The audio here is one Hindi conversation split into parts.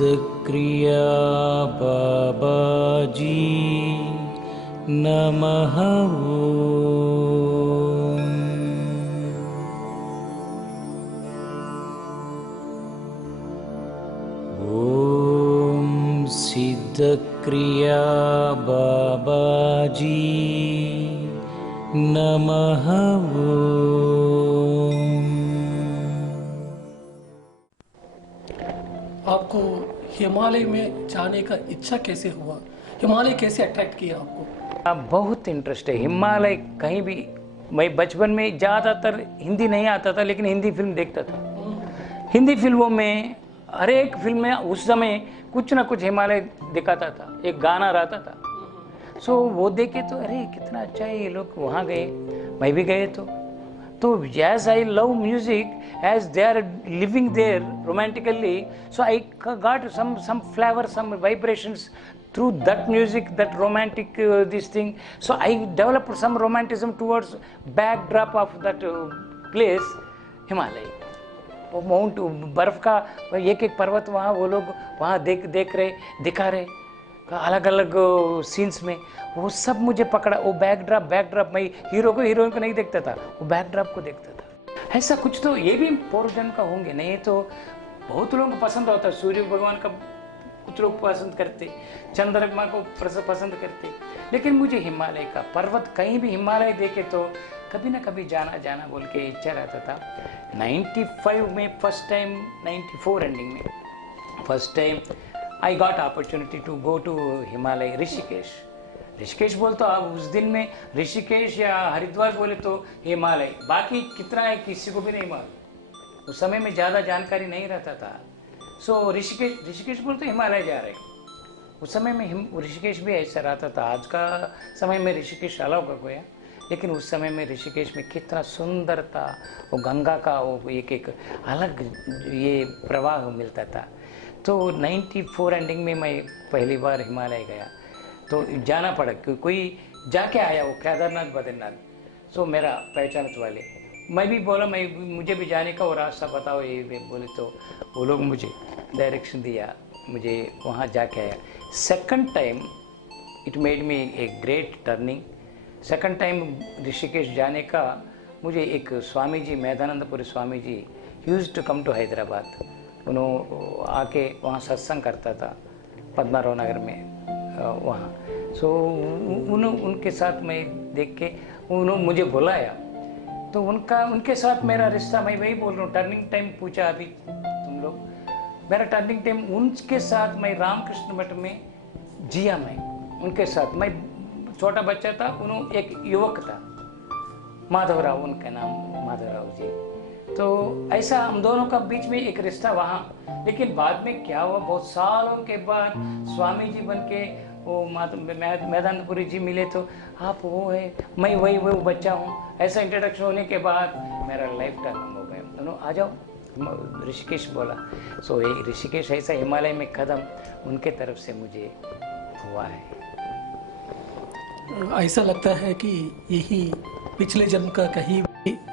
सिद्धक्रिया बाबाजी नमः ओम सिद्धक्रिया बाबाजी नमः आपको हिमालय में जाने का इच्छा कैसे हुआ? हिमालय कैसे अट्रैक्ट किया आपको? बहुत इंटरेस्ट है हिमालय। कहीं भी मैं बचपन में ज़्यादातर हिंदी नहीं आता था, लेकिन हिंदी फिल्म देखता था। हिंदी फिल्मों में हर एक फिल्म में उस समय कुछ ना कुछ हिमालय दिखाता था, एक गाना रहता था। सो वो देखे तो अरे कितना अच्छा है, ये लोग वहाँ गए, मैं भी गए। तो as I love music, as they are living there romantically, so I got some flavor, some vibrations through that music, that romantic this thing. So I developed some romanticism towards backdrop of that place, Himalaya. वो माउंट बर्फ का एक एक पर्वत, वहाँ वो लोग वहाँ देख रहे, दिखा रहे अलग अलग सीन्स में, वो सब मुझे पकड़ा। वो बैकड्रॉप मैं हीरो को हीरोइन को नहीं देखता था, वो बैकड्रॉप को देखता था। ऐसा कुछ तो ये भी पूर्वजन्म का होंगे। नहीं तो बहुत लोगों को पसंद होता है, सूर्य भगवान का कुछ लोग पसंद करते, चंद्रमा को पसंद करते, लेकिन मुझे हिमालय का पर्वत, कहीं भी हिमालय देखे तो कभी ना कभी जाना बोल के इच्छा रहता था। 95 में फर्स्ट टाइम, 94 एंडिंग में first time I got opportunity to go to Himalaya, Rishikesh बोल तो अब उस दिन में ऋषिकेश या हरिद्वार बोले तो हिमालय, बाकी कितना है किसी को भी नहीं मालूम। उस समय में ज़्यादा जानकारी नहीं रहता था। सो ऋषिकेश बोल तो हिमालय जा रहे। उस समय में ऋषिकेश भी ऐसा रहता था। आज का समय में ऋषिकेश अलग हो गया, लेकिन उस समय में ऋषिकेश में कितना सुंदर था। वो गंगा का वो एक अलग ये प्रवाह मिलता था। तो 94 एंडिंग में मैं पहली बार हिमालय गया, तो जाना पड़ा, कोई जाके आया वो केदारनाथ बद्रीनाथ। सो मेरा पहचानत वाले, मैं भी बोला मुझे भी जाने का वो रास्ता बताओ, ये बोले तो वो लोग मुझे डायरेक्शन दिया, मुझे वहाँ जाके आया। Second time it made me a great turning. Second time Rishikesh जाने का मुझे एक Swami ji, Maidanandpuri Swami ji used to come to Hyderabad. उन्होंने आके वहाँ सत्संग करता था पद्माराव नगर में वहाँ। सो उनके साथ मैं देख के उन्होंने मुझे बुलाया, तो उनके साथ मेरा रिश्ता, मैं वही बोल रहा हूँ। टर्निंग टाइम पूछा अभी तुम लोग, मेरा टर्निंग टाइम उनके साथ मैं रामकृष्ण मठ में जिया। मैं उनके साथ, मैं छोटा बच्चा था, उन्होंने एक युवक था माधवराव, उनका नाम माधवराव जी। तो ऐसा हम दोनों का बीच में एक रिश्ता वहाँ। लेकिन बाद में क्या हुआ, बहुत सालों के बाद स्वामी जी बन के वो मैदानपुरी जी मिले, तो आप वो है, मैं वही वो बच्चा हूँ। ऐसा इंट्रोडक्शन होने के बाद मेरा लाइफ टर्न हो गया। दोनों आ जाओ ऋषिकेश बोला। सो ये ऋषिकेश ऐसा हिमालय में कदम उनके तरफ से मुझे हुआ है। ऐसा लगता है कि यही पिछले जन्म का कहीं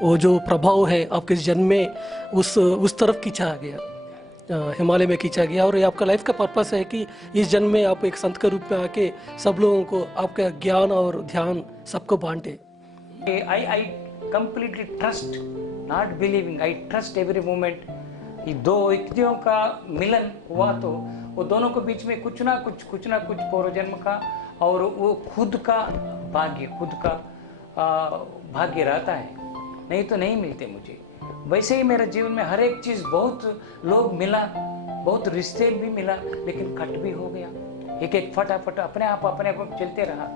वो जो प्रभाव है आपके जन्म में उस तरफ खींचा गया, हिमालय में खींचा गया। और ये आपका लाइफ का पर्पस है कि इस जन्म में आप एक संत के रूप में आके सब लोगों को आपका ज्ञान और ध्यान सबको बांटे। I completely trust, not believing, I trust every moment। ये दो व्यक्तियों का मिलन हुआ तो वो दोनों के बीच में कुछ ना कुछ पूर्वजन्म का और वो खुद का भाग्य रहता है, नहीं तो नहीं मिलते मुझे। वैसे ही मेरा जीवन में हर एक चीज़, बहुत लोग मिला, बहुत रिश्ते भी मिला, लेकिन कट भी हो गया। एक फटाफट अपने आप चलते रहा।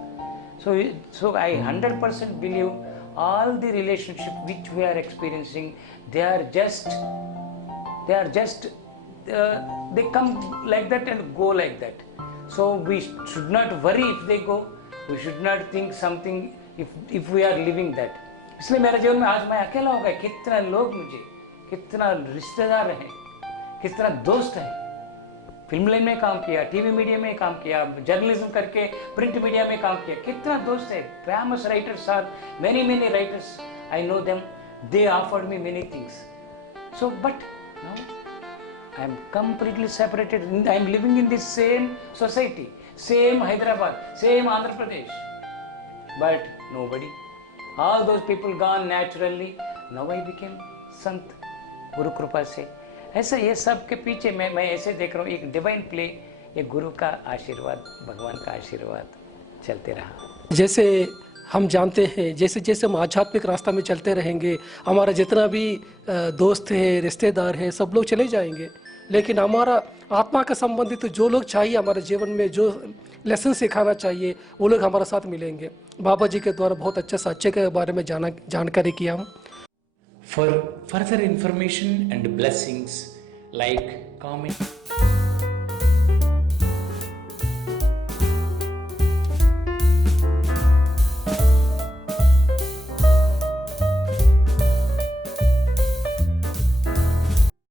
So I 100% believe all the relationship which we are experiencing, they are just they come like that and go like that. So we should not worry if they go. We should not think something if we are living that. इसलिए मेरे जीवन में आज मैं अकेला हो गया। कितना लोग मुझे, कितना रिश्तेदार हैं, कितना दोस्त हैं। फिल्म लाइन में काम किया, टीवी मीडिया में काम किया, जर्नलिज्म करके प्रिंट मीडिया में काम किया। कितना दोस्त है, famous writers are many writers, I know them, they offered me many things. So but now I am completely separated. I am living in this same society, same Hyderabad, same Andhra Pradesh. But nobody. All those people gone naturally. Now I became Sant, गुरु कृपा से. ऐसा ये सब के पीछे मैं ऐसे देख रहा हूँ, एक डिवाइन प्ले, एक गुरु का आशीर्वाद, भगवान का आशीर्वाद चलते रहा. जैसे हम जानते हैं, जैसे जैसे हम आध्यात्मिक रास्ता में चलते रहेंगे, हमारा जितना भी दोस्त है, रिश्तेदार है, सब लोग चले जाएंगे, लेकिन हमारा आत्मा का संबंधित जो लोग चाहिए हमारे जीवन में, जो लेसन सिखाना चाहिए, वो लोग हमारे साथ मिलेंगे. बाबा जी के द्वारा बहुत अच्छे सच्चे के बारे में जानकारी किया हम. For further information and blessings, like, comment.